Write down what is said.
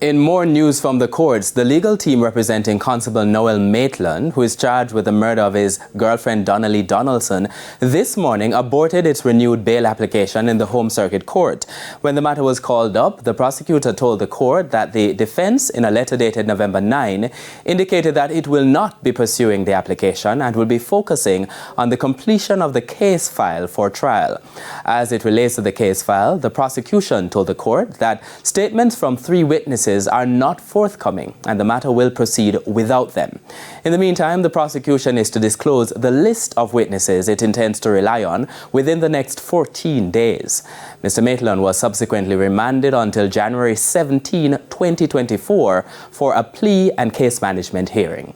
In more news from the courts, the legal team representing Constable Noel Maitland, who is charged with the murder of his girlfriend Donnelly Donaldson, this morning aborted its renewed bail application in the Home Circuit Court. When the matter was called up, the prosecutor told the court that the defense, in a letter dated November 9, indicated that it will not be pursuing the application and will be focusing on the completion of the case file for trial. As it relates to the case file, the prosecution told the court that statements from 3 witnesses are not forthcoming and the matter will proceed without them. In the meantime, the prosecution is to disclose the list of witnesses it intends to rely on within the next 14 days. Mr. Maitland was subsequently remanded until January 17, 2024 for a plea and case management hearing.